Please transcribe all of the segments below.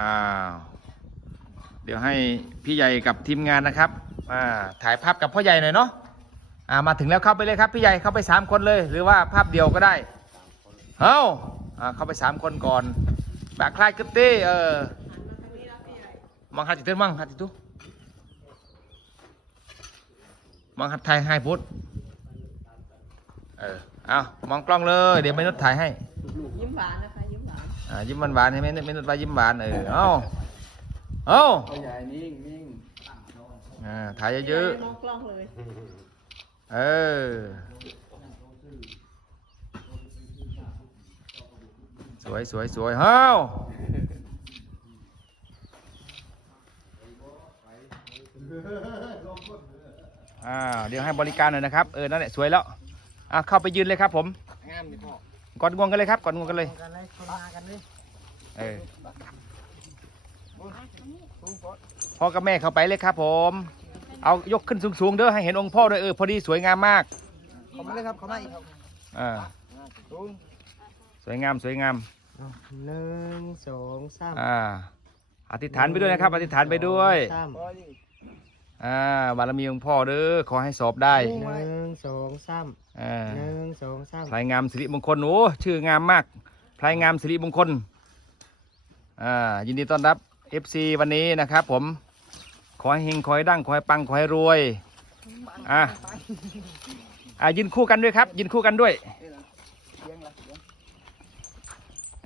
อ้าวเดี๋ยวให้พี่ใหญ่กับทีมงานนะครับอ่าถ่ายภาพกับพ่อใหญ่หน่อยเนาะอ่ามาถึงแล้วเข้าไปเลยครับพี่ใหญ่เข้าไปสามคนเลย หรือว่าภาพเดียวก็ได้เฮ้าอ่าเข้าไปสามคนก่อนบากคลายกึบตี้เออมังหัดจิตเต้นมังหัดจิตตุมังหัดไทยให้พุทธเออเอามองกล้องเลย เดี๋ยวไม่นุดถ่ายให้ยิ้มหวานนะคะ อ่ายิ้มหวานๆให้ไม่นุดไม่นุดว่ายิ้มหวานเออเอาเอาตัวใหญ่นิ่งนิ่งอ่าถ่ายเยอะมองกล้องเลยๆเออสวยสวยสวยเฮ้าอ่าเดี๋ยวให้บริการหน่อยนะครับ เออ นั่นแหละ สวยแล้ว อะ เข้าไปยืนเลยครับผม งามดิพ่อ กอดงวงกันเลยครับกอดงวงกันเลยกันเลยคนมากันเลยเออพ่อกับแม่เข้าไปเลยครับ ผม เอายกขึ้นสูงๆเด้อให้เห็นองค์พ่อด้วยเออพอดีสวยงามมากเขามาเลยครับเขามาอีกครับอ่าลุงสวยงามสวยงามหนึ่งสองสามอ่าอธิษฐานไปด้วยนะครับ อธิษฐานไปด้วยสาม อ่าบารมีองค์พ่อเด้อขอให้สอบได้หนึ่งสองสามอ่าหนึ่งสองสามพลายงามสิริมงคลโอ้ชื่องามมากพลายงามสิริมงคลอ่ายินดีต้อนรับ FC วันนี้นะครับ ผม ขอให้เฮงขอให้ดังขอให้ปังขอให้รวยอ่าอ่ายืนคู่กันด้วยครับ ยืนคู่กันด้วย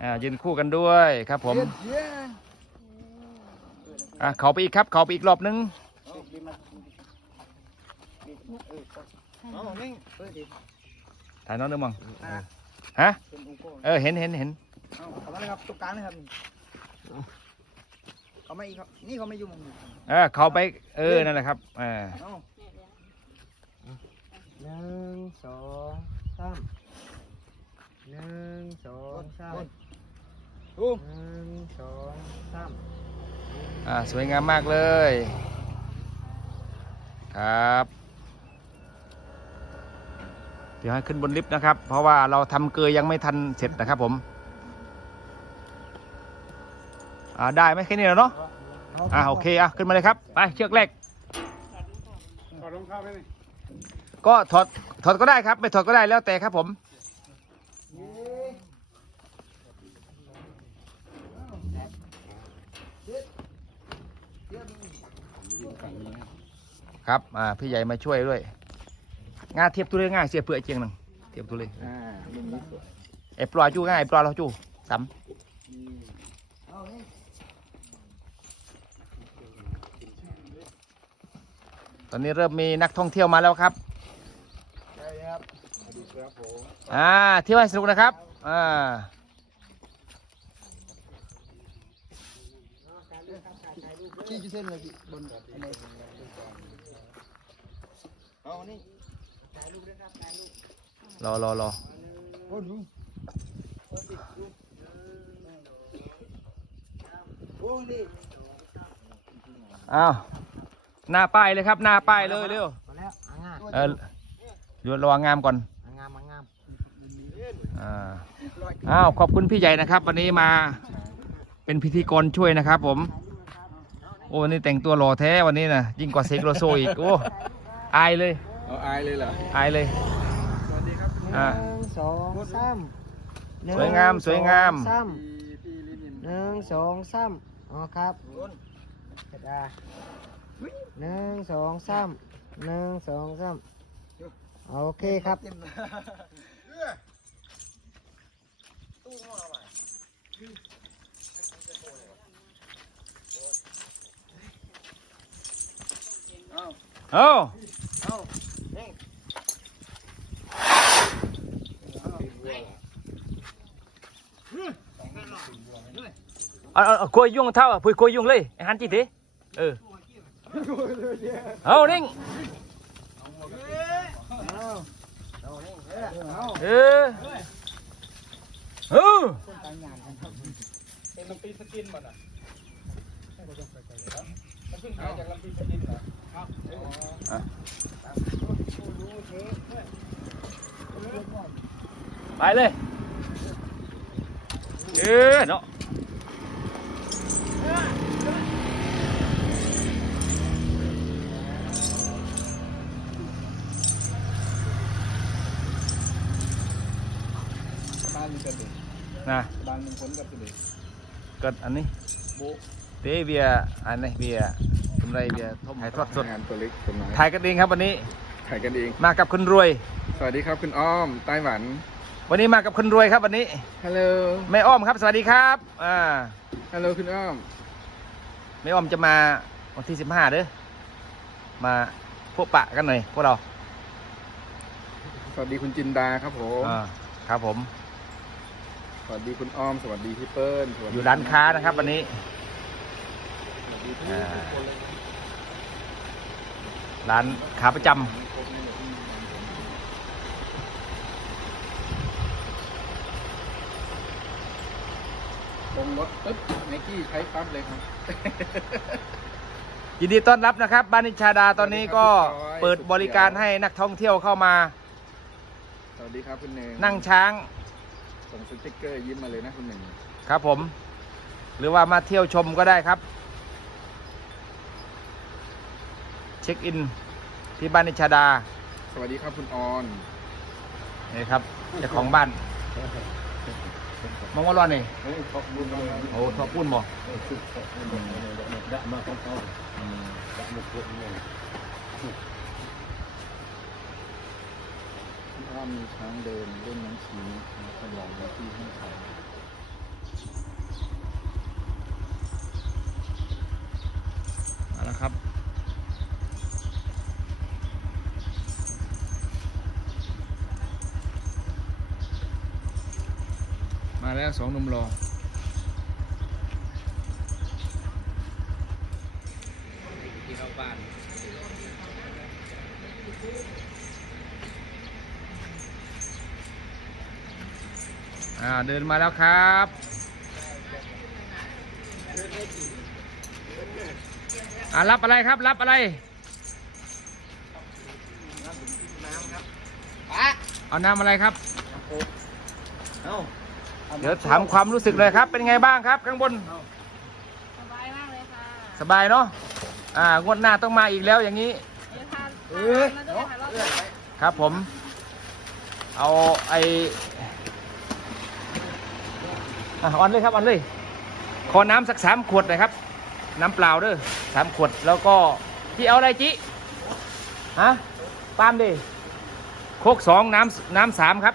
อ่ายืนคู่กันด้วยครับผมอ่าเขาไปอีกครับเขาไปอีกรอบนึง เอานิ่งเปิดดิถ่ายน้องนึงมั้งอ่าฮะเป็นองค์พ่อเออเห็นเห็นเห็นเอาเขามาเลยครับตรงกลางเลยครับเขามาอีกครับนี่เขาไม่ยุ่งเออเขาไปเออนั่นแหละครับอ่าเอาหนึ่งสองสามหนึ่งสองสามลุงหนึ่งสองสามอ่าสวยงามมากเลย ครับ เดี๋ยวให้ขึ้นบนลิฟต์นะครับ เพราะว่าเราทำเกยยังไม่ทันเสร็จนะครับผมอ่าได้ไหมแค่นี้แล้วเนาะอ่าโอเคอะขึ้นมาเลยครับ ไปเชือกแรกถอดรองเท้าไปเลยก็ถอดถอดก็ได้ครับ ไม่ถอดก็ได้แล้วแต่ครับผม ครับอ่าพี่ใหญ่มาช่วยด้วย งาเทียบตัวเลยง่ายเสียเปลือยเจียงหนึ่งเทียบตัวเลยอ่าลุงนี่สวยเอปลอยจูง่ายเอปลอยเราจูสามเอานี่ตอนนี้เริ่มมีนักท่องเที่ยวมาแล้วครับใช่ครับสวัสดีครับผมอ่าเที่ยวให้สนุกนะครับอ่าชี้กี่เส้นเลยพี่บนอันไหน เอานี่รอรอรอโอ้ลุงโอ้นี่อ้าวหน้าป้ายเลยครับ หน้าป้ายเลยเร็วมาแล้วอ่างามเออดูระวังงามก่อนอ่างามอ่างามอ่าอ้าวขอบคุณพี่ใหญ่นะครับ วันนี้มาเป็นพิธีกรช่วยนะครับ ผม โอ้วันนี่แต่งตัวหล่อแท้วันนี้นะยิ่งกว่าเซ็กโลโซอีกโอ้ อายเลย เอาอายเลยเหรออายเลย สวัสดีครับอ่า หนึ่งสองสามสวยงามสวยงามสามหนึ่งสองสามอ๋อครับเสร็จอะหนึ่งสองสามหนึ่งสองสามโอเคครับเอ้าเอาเอาเอาคุยยุ่งเท่า อะคุยคุยยุ่งเลยไอ้ฮันจีเถเออเอานิ่งเออเออ ไปเลยเอ๊ะเนาะบ้านมีกระเด็นนะบ้านมีคนกระเด็นกระอันนี้โบเตเบียอันนี้เบีย ไรเบียร์ถ่ายทอดสดงานตัวเล็กตัวน้อยถ่ายกันเองครับวันนี้ถ่ายกันเองมากับคุณรวย สวัสดีครับคุณอ้อมไต้หวัน วันนี้มากับคุณรวยครับวันนี้ฮัลโหลแม่อ้อมครับ สวัสดีครับอ่าฮัลโหลคุณอ้อมแม่อ้อมจะมาวันที่สิบห้าเด้อมาพบปะกันหน่อยพวกเรา สวัสดีคุณจินดาครับผมอ่าครับผม สวัสดีคุณอ้อม สวัสดีพี่เปิ้ลสวัสอดียู่ร้านค้านะครับ วันนี้ สวัสดีทุกอ่าคนเลยครับ ร้านขาประจำลงรถปึ๊บไนกี้ใช้ปั๊บเลยครับ ยินดีต้อนรับนะครับ บ้านนิชาดาตอนนี้ก็สวัสดีครับ เปิดบริการให้นักท่องเที่ยวเข้ามา สวัสดีครับคุณหนึ่งนั่งช้างส่งสติ๊กเกอร์ยิ้มมาเลยนะคุณหนึ่งครับผม หรือว่ามาเที่ยวชมก็ได้ครับ เช็คอิน ที่บ้านนิชาดาสวัสดีครับคุณออนนี่ครับเจ้าของบ้านมองว่าร้อนนี่เฮ้ยขอบคุณมากโอ้ทอปุ้นบ่ดะมาต้องเข้าดะมุกเลยพี่อ้อมมีช้างเดินเล่นน้ำชีจำลองพื้นที่ให้เขาเอาละครับ มา แล้วสองหนุ่มรอที่เข้าบ้านอ่าเดินมาแล้วครับอ่ารับอะไรครับรับอะไรเอาน้ำอะไรครับ เดี๋ยวถามความรู้สึกเลยครับ เป็นไงบ้างครับ ข้างบน สบายมากเลยค่ะสบายเนาะ อ่างวดหน้าต้องมาอีกแล้วอย่างนี้ เดี๋ยวทานทานแล้วจะไปถ่ายรอบหนึ่งครับผม เอาไออะเออนเลยครับเออนเลย ขอน้ำสักสามขวดหน่อยครับ น้ำเปล่าเด้อสามขวดแล้วก็ที่เอาอะไรจิฮะปาล์มดิโคกสองน้ำน้ำสามครับ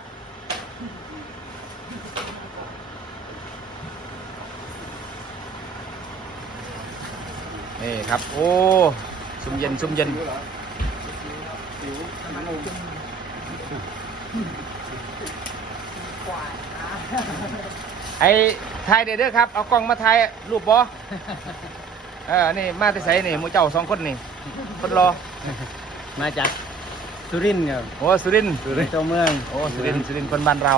นี่ครับ โอ้ซุ่มเย็นซุ่มเย็นไอ้ถ่ายเด้อเด้อครับ เอากล้องมาถ่ายรูปบอเออนี่มาแต่ใส่นี่หมูเจ้าสองคนนี่คนรอ มาจากสุรินทร์ครับโอ้สุรินทร์ตัวเมืองโอ้สุรินทร์สุรินทร์คนบ้านเรา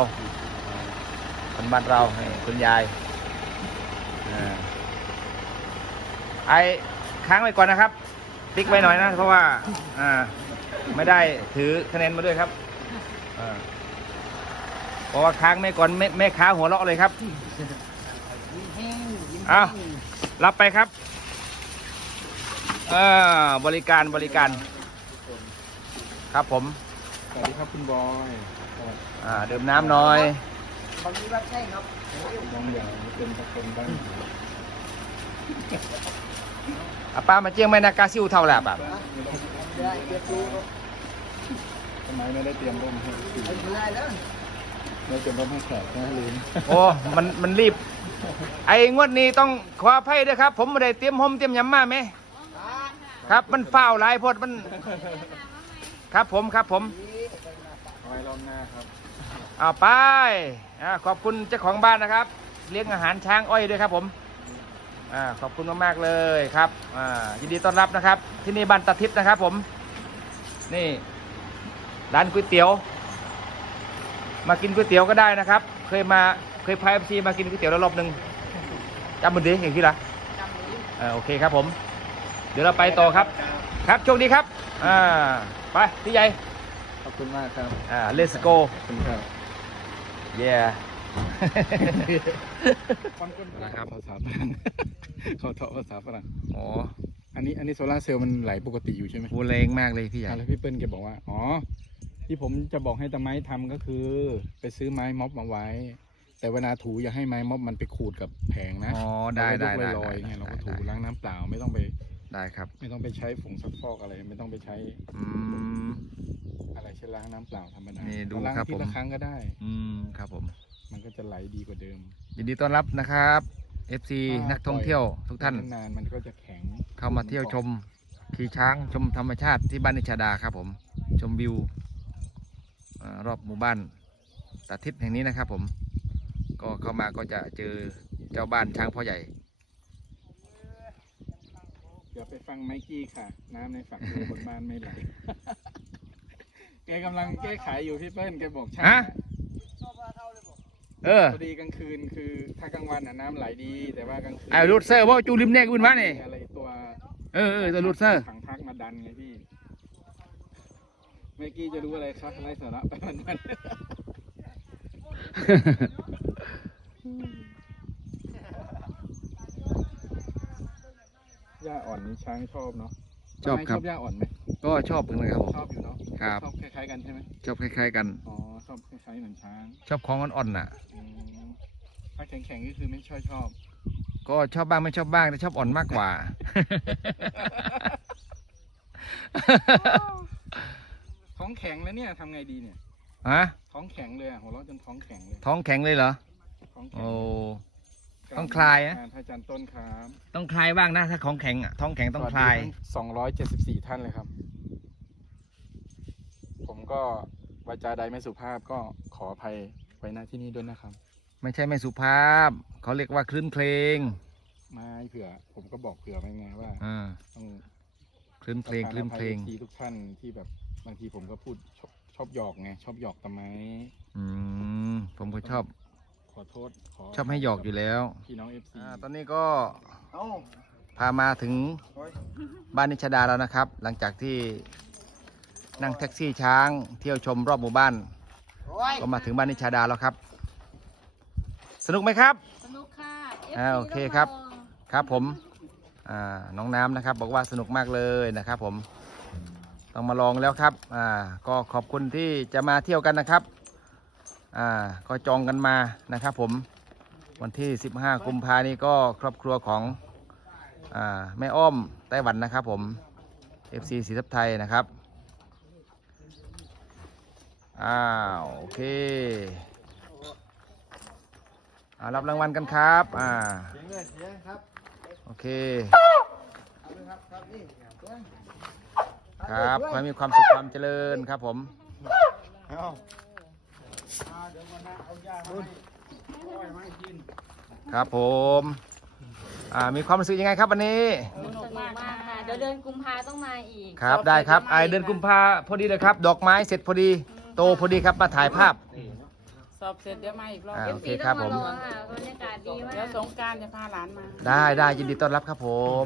คนบ้านเรานี่คุณยายอ่าไอ้ ค้างไว้ก่อนนะครับ ติ๊กไว้หน่อยนะ เพราะว่า อ่า ไม่ได้ถือคะแนนมาด้วยครับอ่าเพราะว่าค้างไม่ก่อนแม่แม่ค้าหัวเราะเลยครับอ้าวรับไปครับอ่าบริการบริการ ครับผม สวัสดีครับคุณบอยอ่าดื่มน้ำหน่อยบางทีรับใช่ครับมองอย่างเป็นตะคนบ้าง อาป้ามาเจียงไม่นากาซิวเท่าแหละแบบได้เก็บดูทำไมไม่ได้เตรียมร่มให้สี่ได้แล้วไม่เตรียมร่มให้แขกนะลืมโอ้มันมันรีบ ไอ้งวดนี้ต้องขออภัยด้วยครับ ผมไม่ได้เตรียมหมเตรียมยำมาไหมครับ มันเฝ้าหลายพดมัน ครับผมครับผมเอาไว้รอบหน้าครับเอาไปขอบคุณเจ้าของบ้านนะครับ เลี้ยงอาหารช้างอ้อยด้วยครับผม อ่าขอบคุณมากๆเลยครับอ่ายินดีต้อนรับนะครับ ที่นี่บ้านตาทิพย์นะครับ ผม นี่ ร้านก๋วยเตี๋ยว มากินก๋วยเตี๋ยวก็ได้นะครับ เคยมาเคยพายเอฟซีมากินก๋วยเตี๋ยวแล้วรอบหนึ่งจำมันดีอย่างที่ละอ่าโอเคครับผม เดี๋ยวเราไปต่อครับ ครับโชคดีครับอ่าไปพี่ใหญ่ขอบคุณมากครับอ่า let's go ขอบคุณครับ yeah นะนะคครัรับบภาษาฝรั่งเขาเทาะภาษาฝรั่งอ๋ออันนี้อันนี้โซลาร์เซลล์มันไหลปกติอยู่ใช่ไหมโหแรงมากเลยพี่ใหญ่อะแล้วพี่เปิ้ลแกบอกว่าอ๋อที่ผมจะบอกให้ตะไม้ทำก็คือ ไปซื้อไม้ม็อบมาไว้ แต่เวลาถูอย่าให้ไม้ม็อบมันไปขูดกับแผงนะอ๋อได้ได้เราก็ยกได้ลอยๆได้ไงเราก็ถูได้ล้างน้ำเปล่าไม่ต้องไปได้ครับ ไม่ต้องไปใช้ผงซักฟอกอะไร ไม่ต้องไปใช้อืมอะไรเช่นล้างน้ำเปล่าธรรมดานี่ดูล้างครับทีผมละครั้งก็ได้ อืมครับผม มันก็จะไหลดีกว่าเดิมยินดีต้อนรับนะครับ FC นักท่องเที่ยวทุกท่าน นานๆมันก็จะแข็งเข้ามาเที่ยวชมขี่ช้างชมธรรมชาติที่บ้านนิชาดาครับผม ชมวิวอารอบหมู่บ้านตาทิศแห่งนี้นะครับ ผม ก็เข้ามาก็จะเจอเจ้าบ้านช้างพ่อใหญ่ เดี๋ยวไปฟังไมค์กี้ค่ะ น้ำในฝักบัวบนบ้านไม่ไหล แกกำลังแก้ไขอยู่พี่เปิ้ลแกบอกช่างฮะ เออ พอดีกลางคืนคือถ้ากลางวันน่ะน้ำไหลดีแต่ว่ากลางคืนไอ้รูดเซอร์ว่าจูริมเนกวินมาเนี่ยอะไรตัวเออเออตัวรูดเซอร์ถังพักมาดันไงพี่ไมค์กี้จะรู้อะไรครับไร้สาระไปมันมันหญ้าอ่อนนี่ช้างชอบเนาะชอบครับชอบหญ้าอ่อนไหมก็ชอบเหมือนกันครับผมชอบอยู่เนาะครับชอบคล้ายๆกันใช่ไหมชอบคล้าย ๆ กันอ๋อช อบคล้ายๆเหมือนช้างชอบของอ่อนๆน่ะ อืมถ้าแข็งๆก็คือไม่ชอบชอบ ก็ชอบบ้างไม่ชอบบ้างแต่ชอบอ่อนมากกว่า ท้องแข็งแล้วเนี่ยทำไงดีเนี่ย ฮะท้องแข็งเลยอะหัวเราะจนท้องแข็งเลยท้องแข็งเลยเหรอ ท้องแข็งโอ้ต้องคลายนะอ่พระอาจารย์ต้นครับต้องคลายบ้างนะถ้าของแข็งอะท้องแข็งต้องคลาย สองร้อยเจ็ดสิบสี่ท่านเลยครับ ผมก็ วาจาใดไม่สุภาพก็ขออภัยไว้หน้าที่นี้ด้วยนะครับ ไม่ใช่ไม่สุภาพ เขาเรียกว่าคลื่นเพลงไม่เผื่อ ผมก็บอกเผื่อไว้ไงว่าอ่าต้องคลื่นเพลงคลื่นเพลงทีทุกท่านที่แบบบางทีผมก็พูดชอบชอบหยอกไงชอบหยอกทำไมอืมผมก็ชอบ ขอโทษขอชอบให้หยอกอยู่แล้วพี่น้องเอฟซีอ่าตอนนี้ก็พามาถึงบ้านนิชดาแล้วนะครับ หลังจากที่ นั่งแท็กซี่ช้างเที่ยวชมรอบหมู่บ้าน ก็มาถึงบ้านนิชาดาแล้วครับ สนุกไหมครับ สนุกค่ะอ่า FC โอเคครับต้องลองครับผมอ่าน้องน้ำนะครับ บอกว่าสนุกมากเลยนะครับ ผม ต้องมาลองแล้วครับอ่าก็ขอบคุณที่จะมาเที่ยวกันนะครับอ่าก็จองกันมานะครับ ผมวันที่ 15 กุมภานี้ก็ครอบครัวของอ่าแม่อ้อมไต้หวันนะครับผม FC สีทับไทยนะครับ อ้าวโอเคอ่ารับรางวัลกันครับอ่าเสียงเลยเสียงครับโอเคเอาเลยครับครับนี่เสียงครับขอให้มีความสุขความเจริญครับผมเอาอ่าเดี๋ยววันหน้าเอายามาให้เอาไว้มาให้กินครับผมอ่ามีความรู้สึกยังไงครับวันนี้ สนุกมากค่ะเดี๋ยวเดือนกุมภาต้องมาอีก ครับได้ครับไอเดือนกุมภาพอดีเลยครับ ดอกไม้เสร็จพอดี โตพอดีครับมาถ่ายภาพ สอบเสร็จเดี๋ยวมาอีกรอบอ่าเอโอฟเคซีครัต้อบงผมมารอค่ะบรรยากาศดีมาเดี๋ยวกสงกรารจะพาหลานมา ได้ได้ยินดีต้อนรับครับผม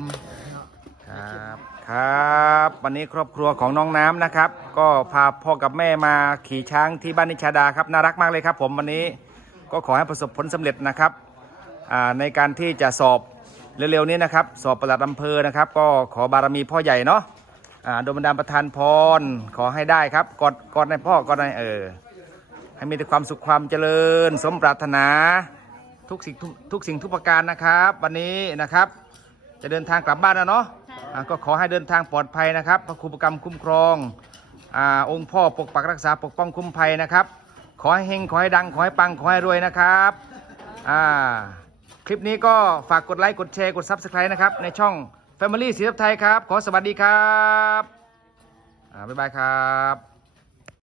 ครับครับ วันนี้ครอบครัวของน้องน้ำนะครับ ก็พาพ่อกับแม่มาขี่ช้างที่บ้านนิชาดาครับน่ารักมากเลยครับ ผมวันนี้ก็ขอให้ประสบผลสำเร็จนะครับอ่าในการที่จะสอบเร็วๆนี้นะครับ สอบประหลัดอำเภอนะครับ ก็ขอบารมีพ่อใหญ่เนาะอ่า โดยบันดาลประทานพร ขอให้ได้ครับกอดกอดในพ่อกอดในเออ ให้มีแต่ความสุขความเจริญ สมปรารถนาทุกสิ่งทุกทุกสิ่งทุกประการนะครับ วันนี้นะครับ จะเดินทางกลับบ้านแล้วเนาะอ่าก็ขอให้เดินทางปลอดภัยนะครับ พระครูประกรรมคุ้มครองอาองค์พ่อปกปักรักษาปกป้องคุ้มภัยนะครับ ขอให้เฮงขอให้ดังขอให้ปังขอให้รวยนะครับอ่าคลิปนี้ก็ฝากกดไลค์กดแชร์กด Subscribe นะครับในช่อง Family สีทับไทยครับ ขอสวัสดีครับ อ่า บ๊ายบายครับ